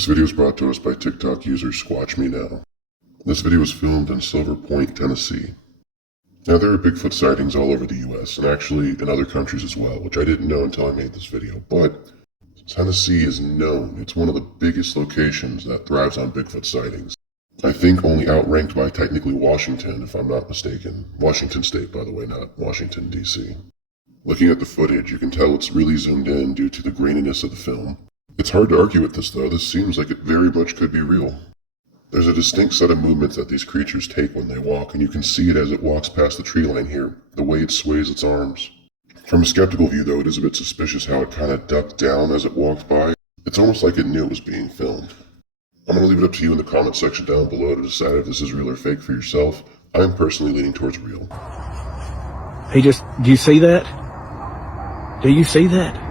This video is brought to us by TikTok user Squatch Me Now. This video was filmed in Silver Point, Tennessee. Now there are Bigfoot sightings all over the US and actually in other countries as well, which I didn't know until I made this video, but Tennessee is known. It's one of the biggest locations that thrives on Bigfoot sightings. I think only outranked by technically Washington, if I'm not mistaken. Washington State, by the way, not Washington, D.C. Looking at the footage, you can tell it's really zoomed in due to the graininess of the film. It's hard to argue with this though, this seems like it very much could be real. There's a distinct set of movements that these creatures take when they walk, and you can see it as it walks past the tree line here, the way it sways its arms. From a skeptical view though, it is a bit suspicious how it kind of ducked down as it walked by. It's almost like it knew it was being filmed. I'm going to leave it up to you in the comment section down below to decide if this is real or fake for yourself. I'm personally leaning towards real. Do you see that? Do you see that?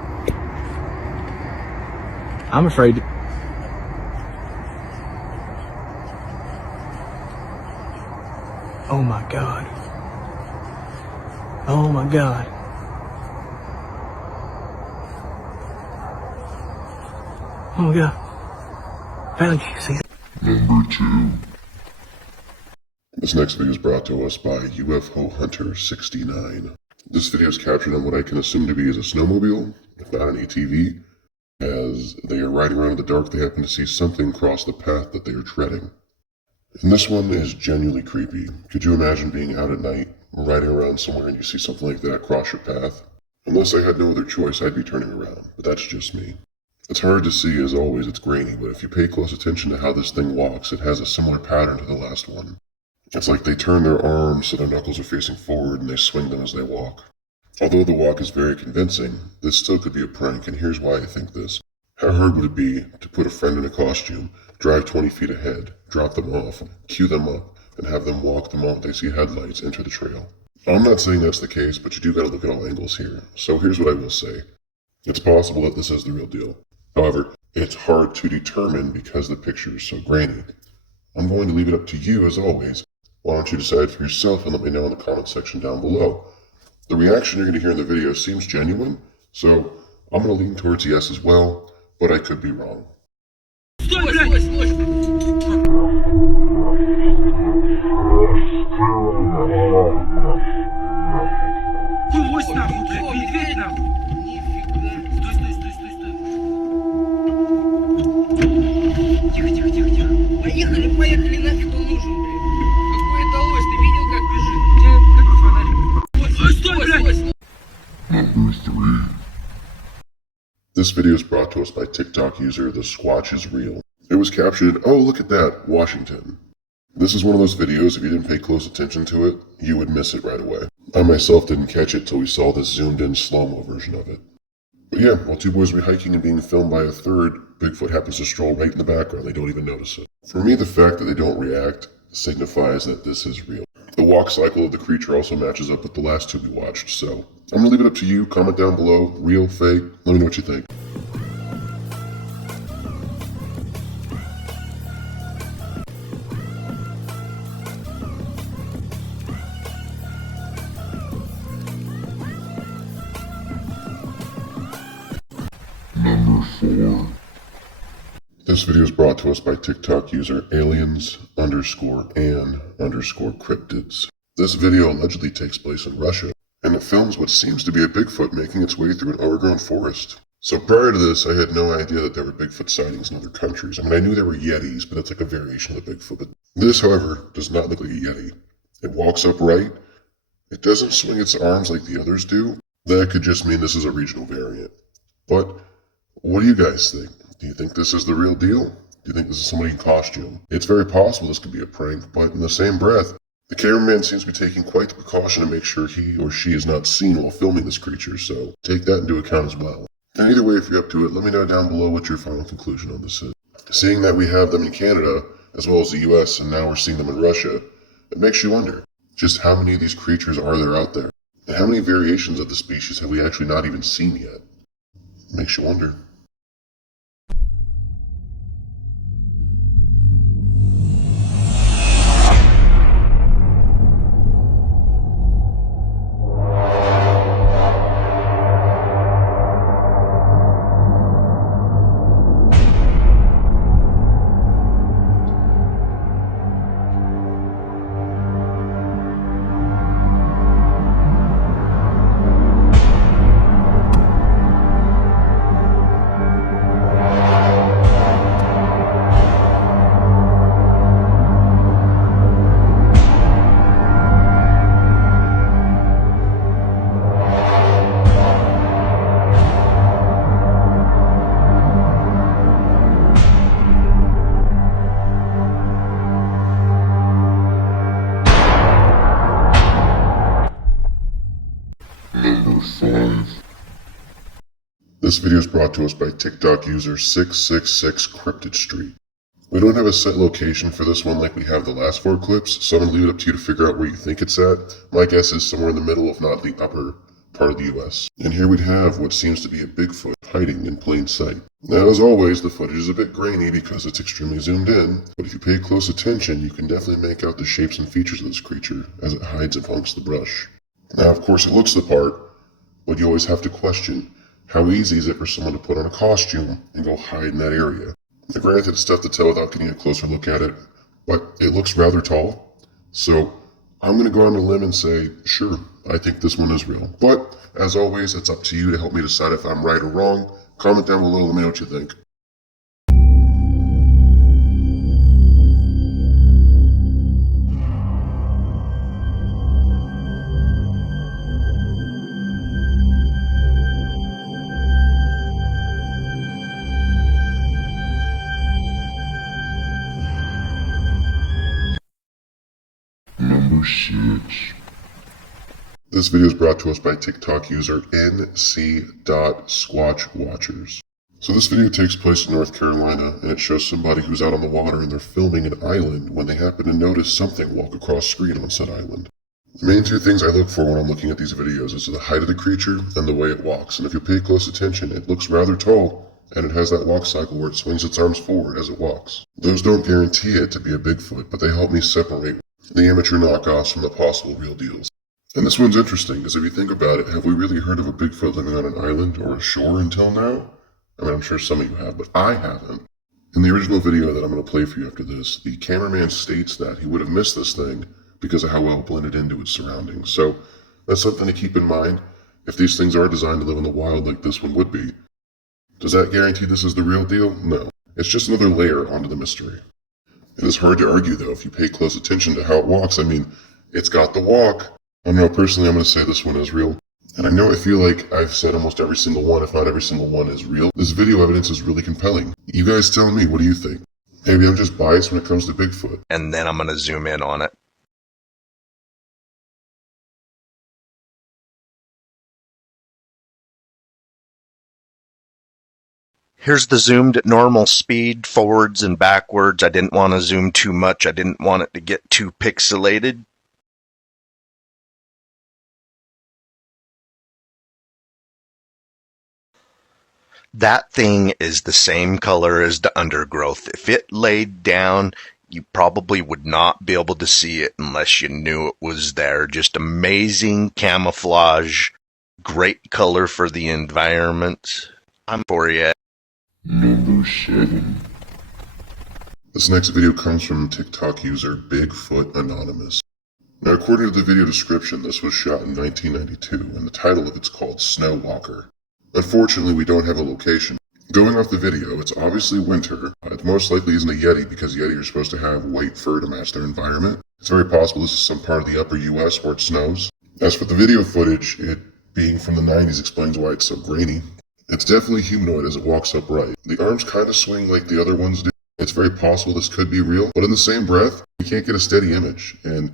I'm afraid. Oh my God. Oh my God. Oh my God. Valley, do you see that? Number 2. This next video is brought to us by UFO Hunter 69. This video is captured on what I can assume to be as a snowmobile, if not an ATV. As they are riding around in the dark, they happen to see something cross the path that they are treading. And this one is genuinely creepy. Could you imagine being out at night, or riding around somewhere and you see something like that cross your path? Unless I had no other choice, I'd be turning around, but that's just me. It's hard to see, as always, it's grainy, but if you pay close attention to how this thing walks, it has a similar pattern to the last one. It's like they turn their arms so their knuckles are facing forward and they swing them as they walk. Although the walk is very convincing, this still could be a prank, and here's why I think this. How hard would it be to put a friend in a costume, drive 20 feet ahead, drop them off, cue them up, and have them walk the moment they see headlights enter the trail? I'm not saying that's the case, but you do gotta look at all angles here. So here's what I will say. It's possible that this is the real deal. However, it's hard to determine because the picture is so grainy. I'm going to leave it up to you as always. Why don't you decide for yourself and let me know in the comment section down below. The reaction you're going to hear in the video seems genuine, so I'm going to lean towards yes as well, but I could be wrong. Стой, блядь! Хуй нахуй, блядь, медведь нахуй! Нифига! Стой! Тихо! Поехали, нафиг он нужен, блядь! Какой это лось, ты видел, как бежит? Какой фонарик? Стой, блядь! Number 3. This video is brought to us by TikTok user The Squatch Is Real. It was captured, oh look at that, Washington. This is one of those videos, if you didn't pay close attention to it, you would miss it right away. I myself didn't catch it till we saw this zoomed in slow-mo version of it. But yeah, while two boys were hiking and being filmed by a third, Bigfoot happens to stroll right in the background, they don't even notice it. For me, the fact that they don't react signifies that this is real. The walk cycle of the creature also matches up with the last two we watched, so I'm gonna leave it up to you. Comment down below, real, fake, let me know what you think. Number 4. This video is brought to us by TikTok user aliens_and_cryptids. This video allegedly takes place in Russia, and it films what seems to be a Bigfoot making its way through an overgrown forest. So prior to this, I had no idea that there were Bigfoot sightings in other countries. I mean, I knew there were Yetis, but that's like a variation of the Bigfoot. But this, however, does not look like a Yeti. It walks upright. It doesn't swing its arms like the others do. That could just mean this is a regional variant. But what do you guys think? Do you think this is the real deal? Do you think this is somebody in costume? It's very possible this could be a prank, but in the same breath, the cameraman seems to be taking quite the precaution to make sure he or she is not seen while filming this creature, so take that into account as well. And either way, if you're up to it, let me know down below what your final conclusion on this is. Seeing that we have them in Canada, as well as the US, and now we're seeing them in Russia, it makes you wonder, just how many of these creatures are there out there? And how many variations of the species have we actually not even seen yet? It makes you wonder. This video is brought to us by TikTok user 666 Cryptid Street. We don't have a set location for this one like we have the last 4 clips, so I'm going to leave it up to you to figure out where you think it's at. My guess is somewhere in the middle, if not the upper part of the US. And here we'd have what seems to be a Bigfoot hiding in plain sight. Now, as always, the footage is a bit grainy because it's extremely zoomed in, but if you pay close attention, you can definitely make out the shapes and features of this creature as it hides amongst the brush. Now, of course, it looks the part, but you always have to question, how easy is it for someone to put on a costume and go hide in that area? Now, granted, it's tough to tell without getting a closer look at it, but it looks rather tall. So I'm going to go on a limb and say, sure, I think this one is real. But as always, it's up to you to help me decide if I'm right or wrong. Comment down below, let me know what you think. Number 6. This video is brought to us by TikTok user nc.squatchwatchers. So this video takes place in North Carolina, and it shows somebody who's out on the water and they're filming an island when they happen to notice something walk across screen on said island. The main 2 things I look for when I'm looking at these videos is the height of the creature and the way it walks, and if you pay close attention, it looks rather tall, and it has that walk cycle where it swings its arms forward as it walks. Those don't guarantee it to be a Bigfoot, but they help me separate the amateur knockoffs from the possible real deals. And this one's interesting, because if you think about it, have we really heard of a Bigfoot living on an island or a shore until now? I mean, I'm sure some of you have, but I haven't. In the original video that I'm going to play for you after this, the cameraman states that he would have missed this thing because of how well it blended into its surroundings. So that's something to keep in mind. If these things are designed to live in the wild like this one would be, does that guarantee this is the real deal? No. It's just another layer onto the mystery. It is hard to argue, though, if you pay close attention to how it walks. I mean, it's got the walk. I know personally I'm going to say this one is real. And I know I feel like I've said almost every single one, if not every single one, is real. This video evidence is really compelling. You guys tell me, what do you think? Maybe I'm just biased when it comes to Bigfoot. And then I'm going to zoom in on it. Here's the zoomed at normal speed, forwards and backwards. I didn't want to zoom too much. I didn't want it to get too pixelated. That thing is the same color as the undergrowth. If it laid down, you probably would not be able to see it unless you knew it was there. Just amazing camouflage, great color for the environment. I'm for you. Number 7. This next video comes from TikTok user Bigfoot Anonymous. Now, according to the video description, this was shot in 1992, and the title of it's called Snow Walker. Unfortunately, we don't have a location. Going off the video, it's obviously winter. It most likely isn't a Yeti because Yeti are supposed to have white fur to match their environment. It's very possible this is some part of the upper US where it snows. As for the video footage, it being from the 90s explains why it's so grainy. It's definitely humanoid as it walks upright. The arms kind of swing like the other ones do. It's very possible this could be real, but in the same breath, we can't get a steady image, and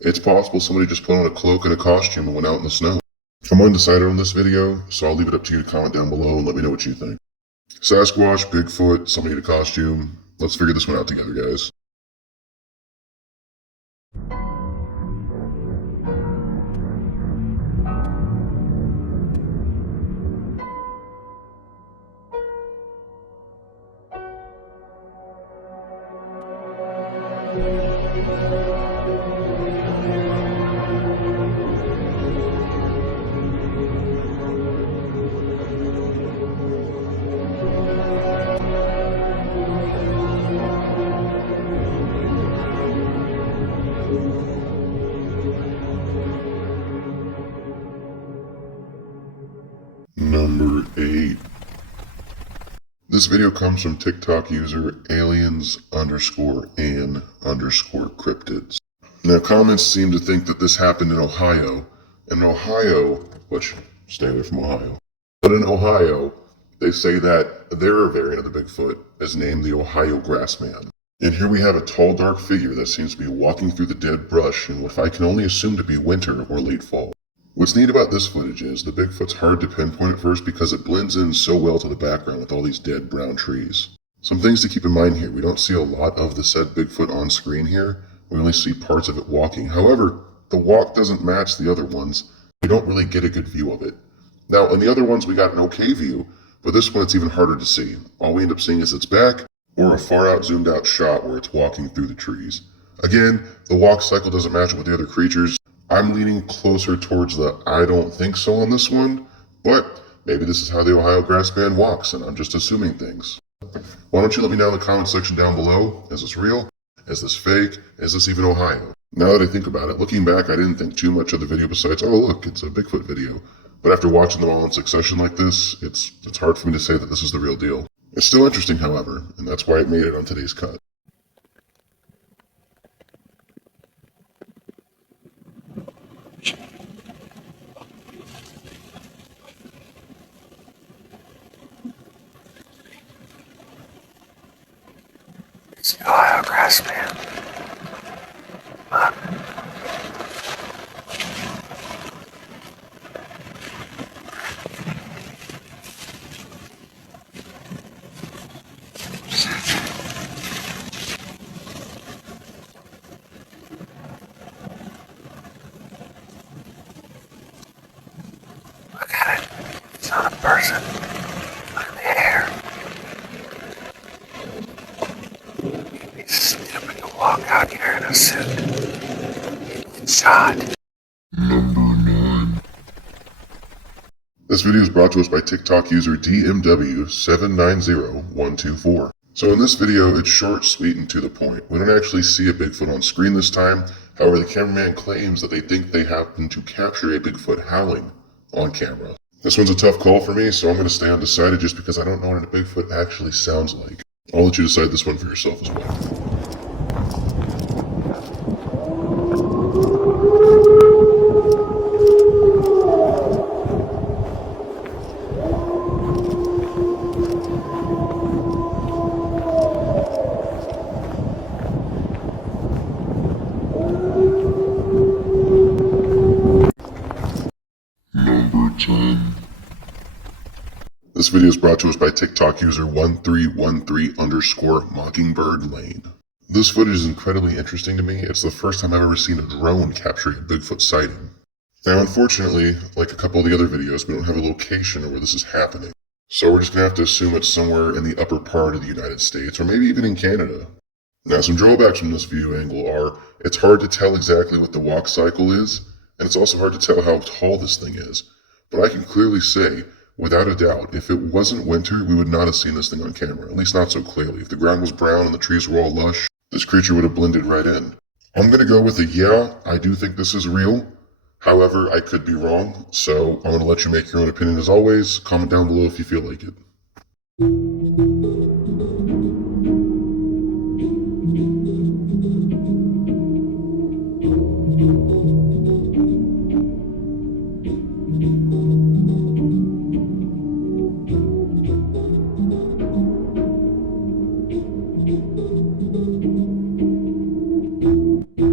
it's possible somebody just put on a cloak and a costume and went out in the snow. I'm undecided on this video, so I'll leave it up to you to comment down below and let me know what you think. Sasquatch, Bigfoot, somebody in a costume. Let's figure this one out together, guys. Number 8. This video comes from TikTok user aliens_an_cryptids. Now, comments seem to think that this happened in Ohio. In Ohio, which, stay away from Ohio. But in Ohio, they say that their variant of the Bigfoot is named the Ohio Grassman. And here we have a tall, dark figure that seems to be walking through the dead brush in what I can only assume to be winter or late fall. What's neat about this footage is the Bigfoot's hard to pinpoint at first because it blends in so well to the background with all these dead brown trees. Some things to keep in mind here. We don't see a lot of the said Bigfoot on screen here. We only see parts of it walking. However, the walk doesn't match the other ones. We don't really get a good view of it. Now, in the other ones, we got an okay view, but this one it's even harder to see. All we end up seeing is its back or a far out zoomed out shot where it's walking through the trees. Again, the walk cycle doesn't match with the other creatures. I'm leaning closer towards the I don't think so on this one, but maybe this is how the Ohio grass band walks and I'm just assuming things. Why don't you let me know in the comment section down below, is this real? Is this fake? Is this even Ohio? Now that I think about it, looking back, I didn't think too much of the video besides, oh look, it's a Bigfoot video. But after watching them all in succession like this, it's hard for me to say that this is the real deal. It's still interesting, however, and that's why it made it on today's cut. It's the Ohio grass man. Look. Look at it. It's not a person. Look at the hair. He's stupid to walk out here in a suit. It's shot. Number 9. This video is brought to us by TikTok user DMW790124. So in this video, it's short, sweet, and to the point. We don't actually see a Bigfoot on screen this time. However, the cameraman claims that they think they happen to capture a Bigfoot howling on camera. This one's a tough call for me, so I'm going to stay undecided just because I don't know what a Bigfoot actually sounds like. I'll let you decide this one for yourself as well. Number 10. This video is brought to us by TikTok user 1313_Mockingbird Lane. This footage is incredibly interesting to me. It's the first time I've ever seen a drone capturing a Bigfoot sighting. Now, unfortunately, like a couple of the other videos, we don't have a location of where this is happening. So we're just going to have to assume it's somewhere in the upper part of the United States, or maybe even in Canada. Now, some drawbacks from this view angle are, it's hard to tell exactly what the walk cycle is, and it's also hard to tell how tall this thing is. But I can clearly say, without a doubt, if it wasn't winter, we would not have seen this thing on camera, at least not so clearly. If the ground was brown and the trees were all lush, this creature would have blended right in. I'm going to go with a yeah, I do think this is real. However, I could be wrong, so I'm going to let you make your own opinion as always. Comment down below if you feel like it.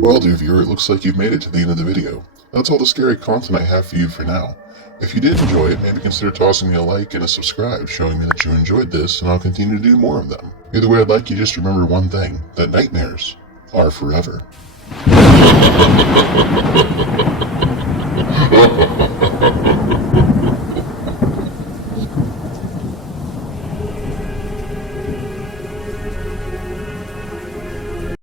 Well, dear viewer, it looks like you've made it to the end of the video. That's all the scary content I have for you for now. If you did enjoy it, maybe consider tossing me a like and a subscribe, showing me that you enjoyed this, and I'll continue to do more of them. Either way, I'd like you just to remember one thing, that nightmares are forever.